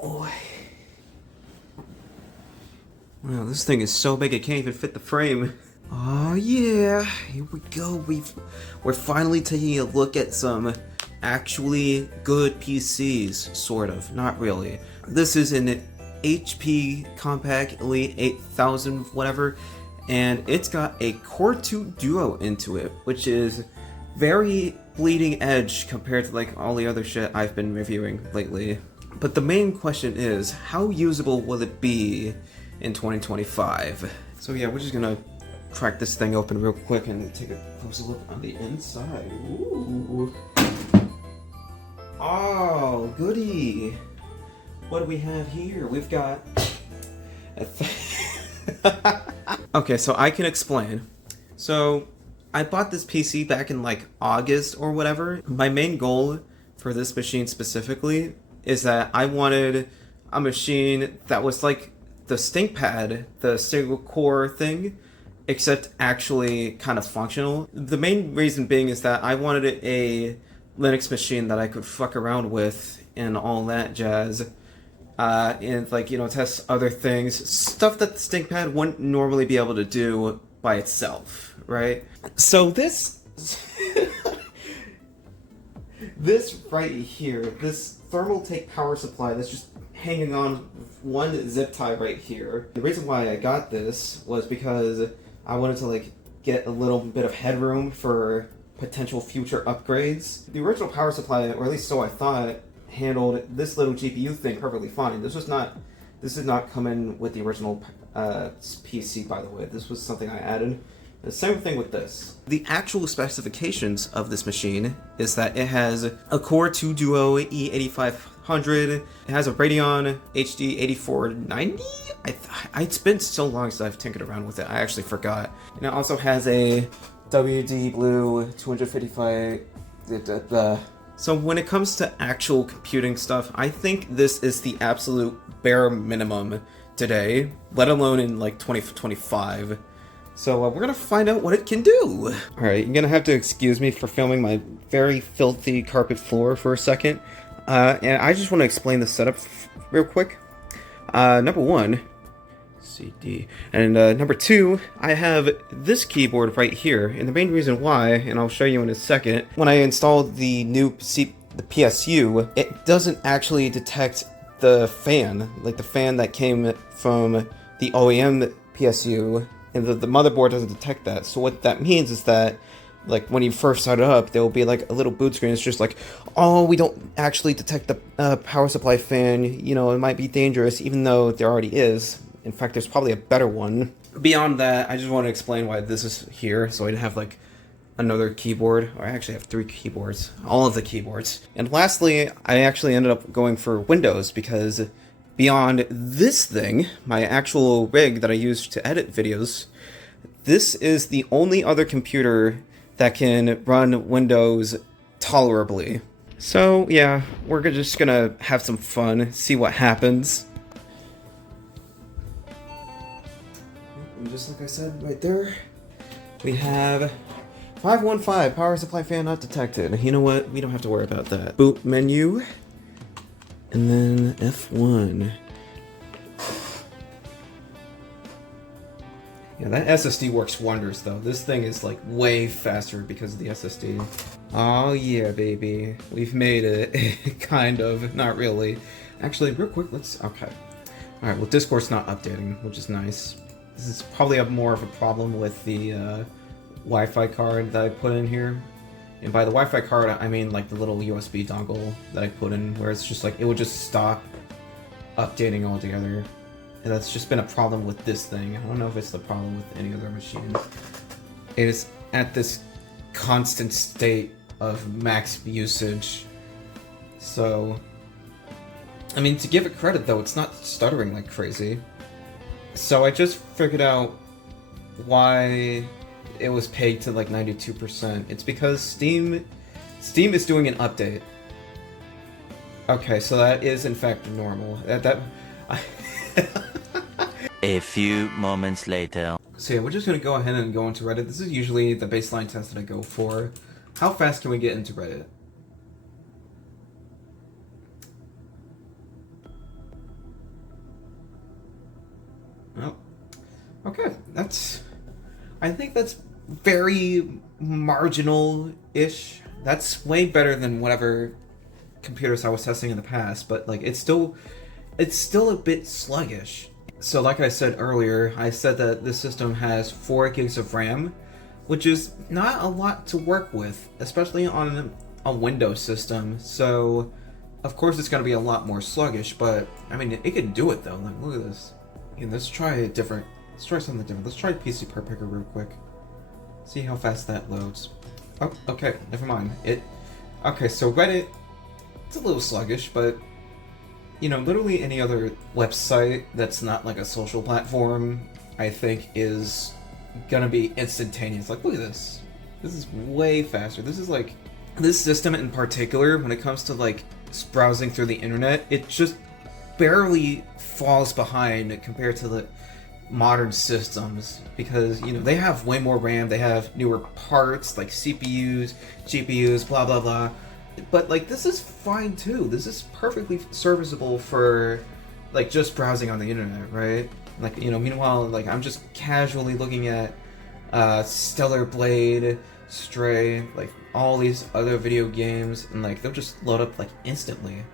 boy. Wow, this thing is so big it can't even fit the frame. Oh yeah, here we go. We're finally taking a look at some actually good PCs, sort of, not really. This is an HP Compact Elite 8000 whatever, and it's got a Core2 Duo into it, which is very bleeding edge compared to like all the other shit I've been reviewing lately. But the main question is, how usable will it be in 2025? So yeah, we're just gonna crack this thing open real quick and take a closer look on the inside. Ooh. Oh, goody. What do we have here? We've got okay, so I can explain. So I bought this PC back in like August or whatever. My main goal for this machine specifically is that I wanted a machine that was like the ThinkPad, the single core thing, except actually kind of functional. The main reason being is that I wanted a Linux machine that I could fuck around with and all that jazz. And like, you know, test other things. Stuff that the ThinkPad wouldn't normally be able to do by itself, right? So this... this right here, this Thermaltake power supply that's just hanging on one zip tie right here. The reason why I got this was because I wanted to like get a little bit of headroom for potential future upgrades. The original power supply, or at least so I thought, handled this little GPU thing perfectly fine. This did not come in with the original PC, by the way. This was something I added. The same thing with this. The actual specifications of this machine is that it has a Core2 Duo E8500. It has a Radeon HD 8490. It's been so long since I've tinkered around with it, I actually forgot. And it also has a WD Blue 255. So when it comes to actual computing stuff, I think this is the absolute bare minimum today, let alone in like 2025. So we're gonna find out what it can do. All right, you're gonna have to excuse me for filming my very filthy carpet floor for a second. And I just want to explain the setup real quick. Number one, CD. And number two, I have this keyboard right here. And the main reason why, and I'll show you in a second, when I installed the new the PSU, it doesn't actually detect the fan, like the fan that came from the OEM PSU, and the motherboard doesn't detect that. So what that means is that, like, when you first start it up, there will be like a little boot screen. It's just like, oh, we don't actually detect the power supply fan. You know, it might be dangerous, even though there already is. In fact, there's probably a better one. Beyond that, I just want to explain why this is here, so I have like another keyboard, or I actually have 3 keyboards, all of the keyboards. And lastly, I actually ended up going for Windows because beyond this thing, my actual rig that I use to edit videos, this is the only other computer that can run Windows tolerably. So yeah, we're just gonna have some fun, see what happens. And just like I said right there, we have 515, power supply fan not detected. You know what? We don't have to worry about that. Boot menu, and then F1. Yeah, that SSD works wonders though. This thing is like way faster because of the SSD. Oh yeah, baby. We've made it. Kind of. Not really. Actually, real quick, okay. Alright, well Discord's not updating, which is nice. This is probably more of a problem with the Wi-Fi card that I put in here. And by the Wi-Fi card, I mean like the little USB dongle that I put in, where it's just like, it would just stop updating altogether. And that's just been a problem with this thing. I don't know if it's the problem with any other machine. It is at this constant state of max usage. So, I mean, to give it credit though, it's not stuttering like crazy. So I just figured out why it was pegged to like 92%. It's because Steam is doing an update. Okay, so that is in fact normal. A few moments later. So yeah, we're just gonna go ahead and go into Reddit. This is usually the baseline test that I go for. How fast can we get into Reddit? Okay, I think that's very marginal-ish. That's way better than whatever computers I was testing in the past, but like it's still a bit sluggish. So like I said earlier, I said that this system has 4 gigs of RAM, which is not a lot to work with, especially on a Windows system. So of course it's going to be a lot more sluggish, but I mean it can do it though. Like, look at this. Let's try something different. Let's try PC per picker real quick. See how fast that loads. Oh, okay, never mind. Okay, so Reddit, it's a little sluggish, but literally any other website that's not like a social platform, I think is gonna be instantaneous. Like, look at this. This is way faster. This is like, this system in particular, when it comes to like browsing through the internet, it just barely falls behind compared to the modern systems, because they have way more RAM, they have newer parts like CPUs, GPUs, blah blah blah. But like, this is fine too. This is perfectly serviceable for like just browsing on the internet, right? Like, meanwhile, like I'm just casually looking at Stellar Blade, Stray, like all these other video games, and like they'll just load up like instantly.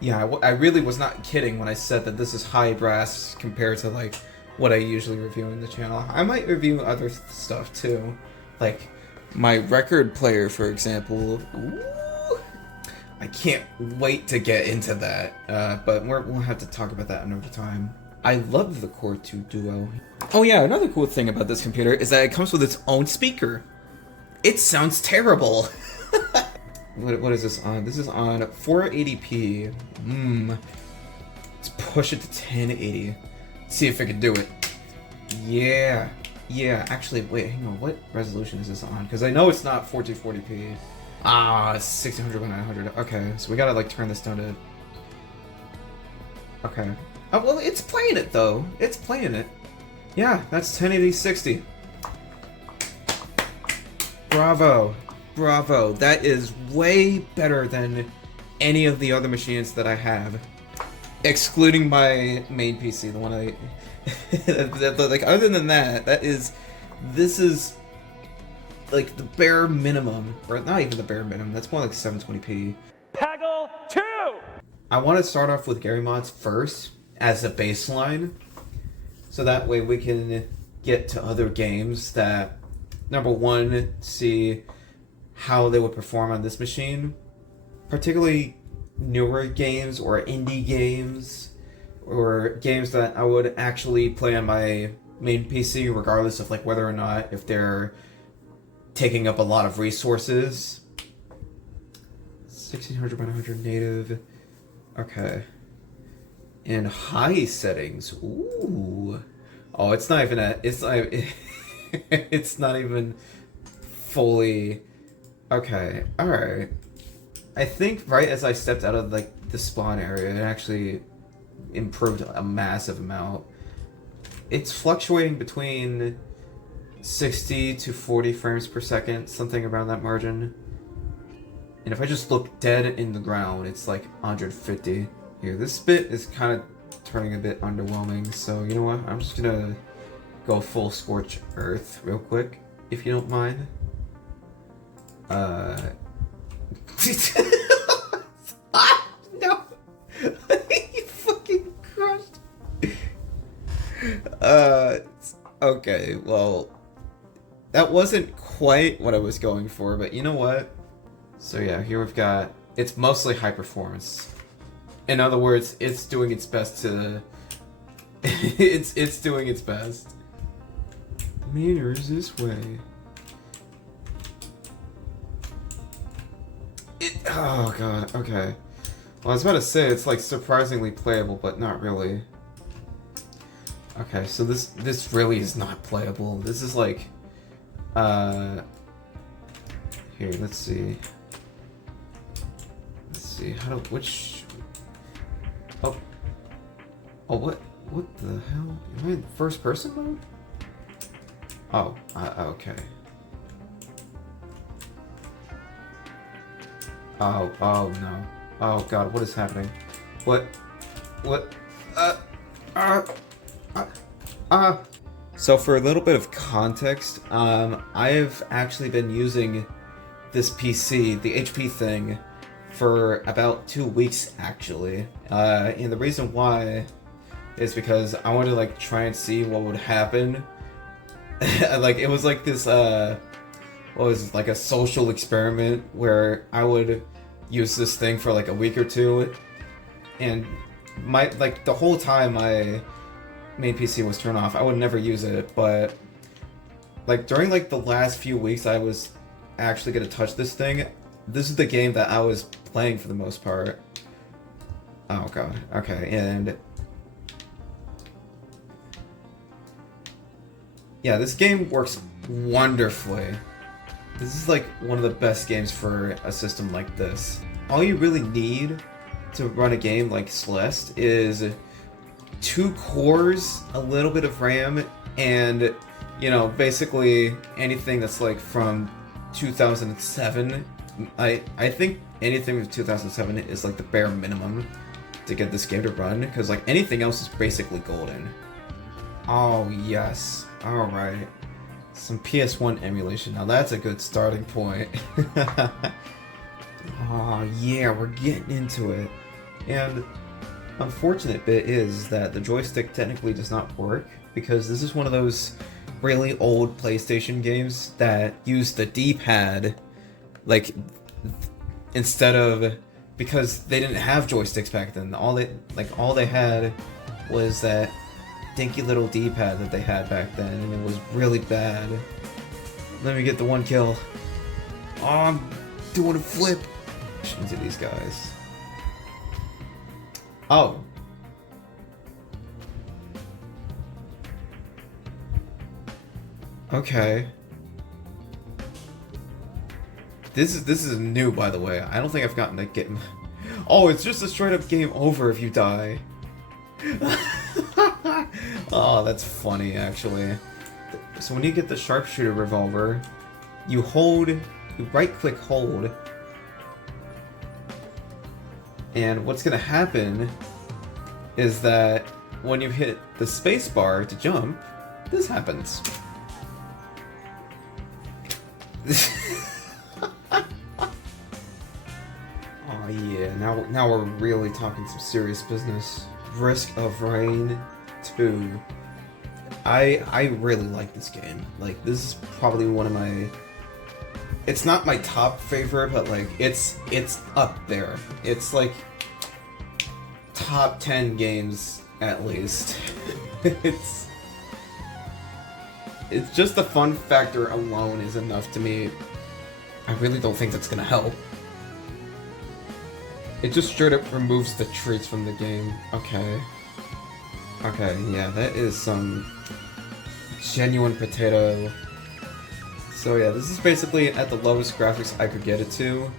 Yeah, I really was not kidding when I said that this is high brass compared to like what I usually review on the channel. I might review other stuff too, like my record player, for example. Ooh, I can't wait to get into that, but we'll have to talk about that another time. I love the Core2 Duo. Oh yeah, another cool thing about this computer is that it comes with its own speaker. It sounds terrible. What is this on? This is on 480p. Let's push it to 1080. See if I can do it. Yeah. Actually, wait, hang on. What resolution is this on? Because I know it's not 1440p. It's 1600 by 900. Okay, so we gotta like turn this down to. Okay. Oh well, it's playing it though. It's playing it. Yeah, that's 1080 60. Bravo. Bravo, that is way better than any of the other machines that I have. Excluding my main PC, the one I... like, other than that, this is like the bare minimum, or not even the bare minimum, that's more like 720p. Peggle 2! I want to start off with Gary mods first, as a baseline, so that way we can get to other games that, number one, see how they would perform on this machine, particularly newer games or indie games or games that I would actually play on my main PC regardless of like whether or not if they're taking up a lot of resources. 1600 by 900 native. Okay. In high settings. Ooh. Oh, it's not even it's not even fully. Okay, alright. I think right as I stepped out of like the spawn area, it actually improved a massive amount. It's fluctuating between 60 to 40 frames per second, something around that margin. And if I just look dead in the ground, it's like 150. Here, this bit is kind of turning a bit underwhelming, so you know what? I'm just gonna go full scorch earth real quick, if you don't mind. No. You fucking crushed. Okay, well, that wasn't quite what I was going for, but you know what? So yeah, here we've got, it's mostly high performance. In other words, it's doing its best to, it's doing its best. Meters this way. Oh god, okay. Well, I was about to say, it's like surprisingly playable, but not really. Okay, so this really is not playable. This is like, here, let's see. Which... Oh, what the hell? Am I in first person mode? Oh, okay. Oh no. Oh god, what is happening? What? So for a little bit of context, I've actually been using this PC, the HP thing, for about 2 weeks actually. And the reason why is because I wanted to like try and see what would happen. Like it was like this what was it, like a social experiment where I would use this thing for like a week or two, and my like the whole time my main PC was turned off. I would never use it, but like during like the last few weeks I was actually gonna touch this thing. This is the game that I was playing for the most part. Oh god, okay, and yeah, this game works wonderfully. This is like one of the best games for a system like this. All you really need to run a game like Celeste is 2 cores, a little bit of RAM, and, you know, basically anything that's like from 2007. I think anything from 2007 is like the bare minimum to get this game to run, because like anything else is basically golden. Oh yes, alright. Some PS1 emulation, now that's a good starting point. Oh yeah, we're getting into it. And unfortunate bit is that the joystick technically does not work, because this is one of those really old PlayStation games that use the D-pad, like, instead of, because they didn't have joysticks back then. All they had was that dinky little D-pad that they had back then, and it was really bad. Let me get the 1 kill. Oh, I'm doing a flip into these guys. Oh. Okay. This is new, by the way. I don't think I've gotten that game. Oh, it's just a straight up game over if you die. Oh, that's funny, actually. So when you get the sharpshooter revolver, you right-click hold, and what's gonna happen is that when you hit the spacebar to jump, this happens. Oh yeah, now we're really talking some serious business. Risk of Rain 2. I really like this game. Like, this is probably one of my... It's not my top favorite, but like, it's up there. It's like top 10 games at least. It's just the fun factor alone is enough to me. I really don't think that's gonna help. It just straight up removes the treats from the game. Okay. Okay, yeah, that is some genuine potato. So yeah, this is basically at the lowest graphics I could get it to.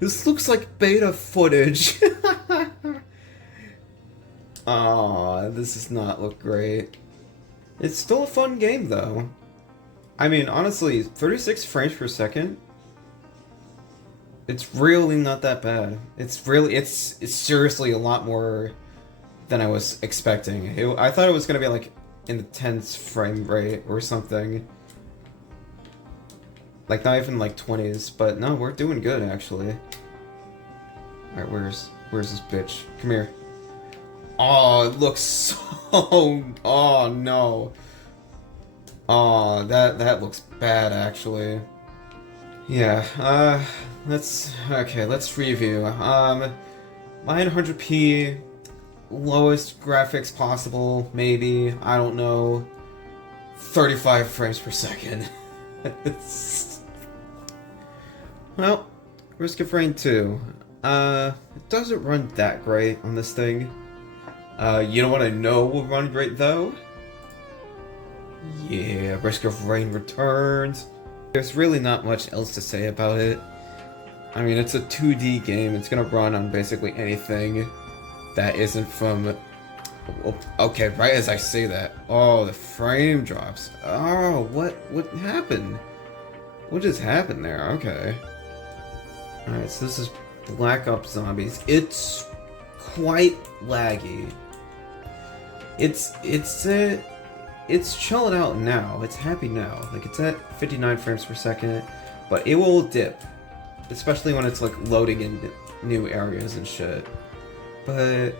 This looks like beta footage. Aw, this does not look great. It's still a fun game though. I mean, honestly, 36 frames per second, it's really not that bad. It's seriously a lot more than I was expecting. I thought it was gonna be like in the 10th frame rate or something. Like not even like 20s, but no, we're doing good actually. Alright, where's this bitch? Come here. Oh, it looks so... Oh no. Oh, that looks bad actually. Yeah, let's review. 900p, lowest graphics possible, maybe, I don't know. 35 frames per second. Well, Risk of Rain 2. It doesn't run that great on this thing. You know what I know will run great though? Yeah, Risk of Rain returns. There's really not much else to say about it. I mean, it's a 2D game. It's gonna run on basically anything that isn't from... Okay, right as I say that. Oh, the frame drops. Oh, what happened? What just happened there? Okay. Alright, so this is Black Ops Zombies. It's quite laggy. it's chilling out now. It's happy now. Like, it's at 59 frames per second, but it will dip, especially when it's like loading in new areas and shit. But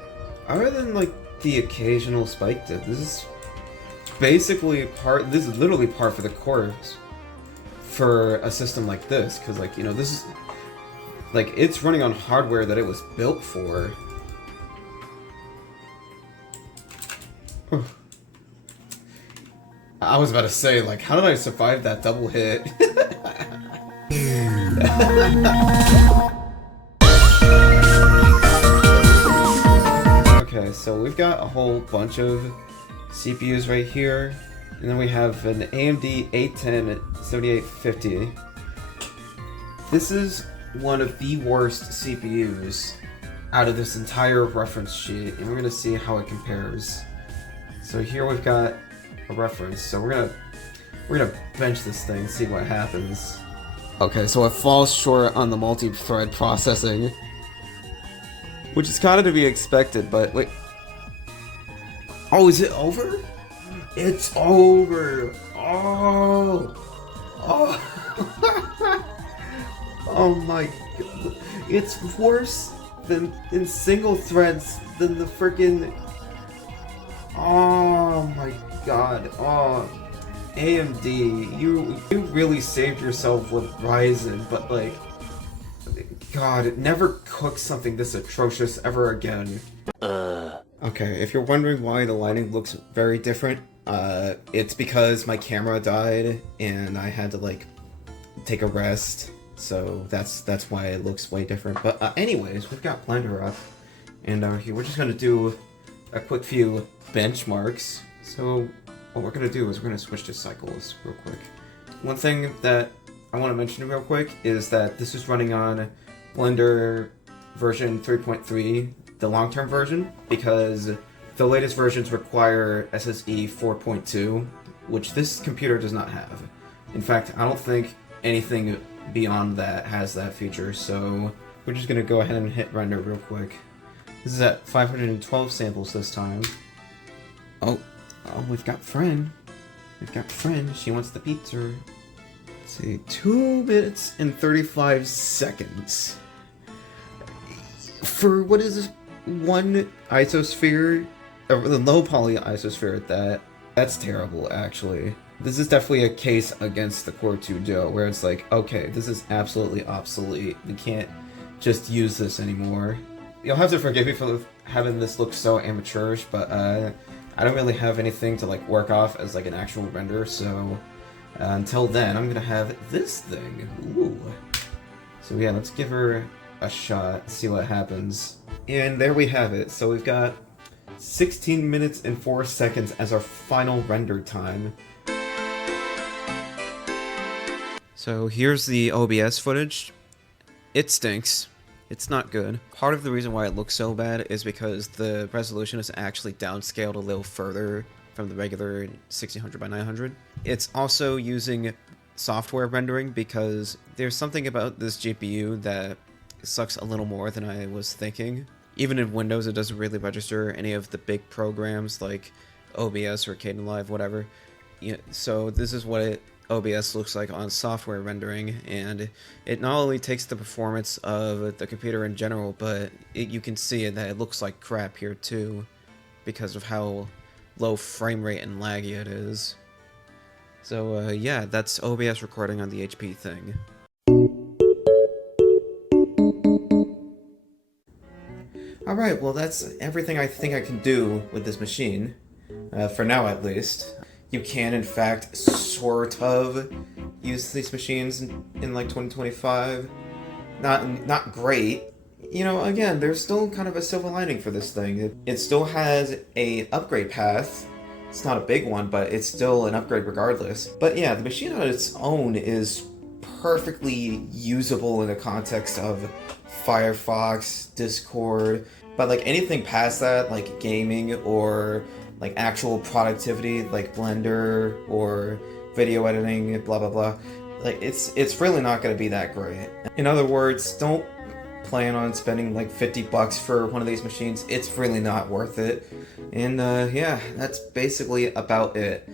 other than like the occasional spike dip, this is basically part. This is literally par for the course for a system like this, because like, you know, this is like, it's running on hardware that it was built for. I was about to say, like, how did I survive that double hit? Okay, so we've got a whole bunch of CPUs right here, and then we have an AMD A10 7850. This is one of the worst CPUs out of this entire reference sheet, and we're gonna see how it compares. So here we've got a reference, so we're gonna bench this thing, see what happens. Okay, so it falls short on the multi-thread processing, which is kind of to be expected, but wait. Oh, is it over? It's over! Oh! Oh! Oh my god. It's worse than in single threads than the freaking. Oh my god. Oh, AMD, you really saved yourself with Ryzen, but like, god, it never cooks something this atrocious ever again. Okay, if you're wondering why the lighting looks very different, it's because my camera died and I had to like take a rest, so that's why it looks way different. But anyways, we've got Blender up, and here we're just gonna do a quick few benchmarks. So what we're gonna do is we're gonna switch to cycles real quick. One thing that I want to mention real quick is that this is running on Blender version 3.3, the long-term version, because the latest versions require SSE 4.2, which this computer does not have. In fact, I don't think anything beyond that has that feature, so we're just gonna go ahead and hit render real quick. This is at 512 samples this time. Oh, we've got Friend. We've got Friend. She wants the pizza. Let's see, 2 minutes and 35 seconds. For what is this? One isosphere? The low poly isosphere at that. That's terrible, actually. This is definitely a case against the Core2 Duo, where it's like, okay, this is absolutely obsolete. We can't just use this anymore. You'll have to forgive me for having this look so amateurish, but I don't really have anything to like work off as like an actual render, so until then, I'm gonna have this thing. Ooh. So yeah, let's give her a shot, see what happens. And there we have it. So we've got 16 minutes and 4 seconds as our final render time. So here's the OBS footage. It stinks. It's not good. Part of the reason why it looks so bad is because the resolution is actually downscaled a little further from the regular 1600 by 900. It's also using software rendering because there's something about this GPU that sucks a little more than I was thinking. Even in Windows, it doesn't really register any of the big programs like OBS or Kdenlive, whatever. Yeah, so this is what OBS looks like on software rendering, and it not only takes the performance of the computer in general, but you can see that it looks like crap here too, because of how low frame rate and laggy it is. So yeah, that's OBS recording on the HP thing. Alright, well that's everything I think I can do with this machine, for now at least. You can, in fact, sort of use these machines in like 2025. Not great. You know, again, there's still kind of a silver lining for this thing. It still has a upgrade path. It's not a big one, but it's still an upgrade regardless. But yeah, the machine on its own is perfectly usable in the context of Firefox, Discord, but like anything past that, like gaming or like actual productivity, like Blender or video editing, blah blah blah, like it's really not going to be that great. In other words, don't plan on spending like $50 for one of these machines, it's really not worth it. And yeah, that's basically about it.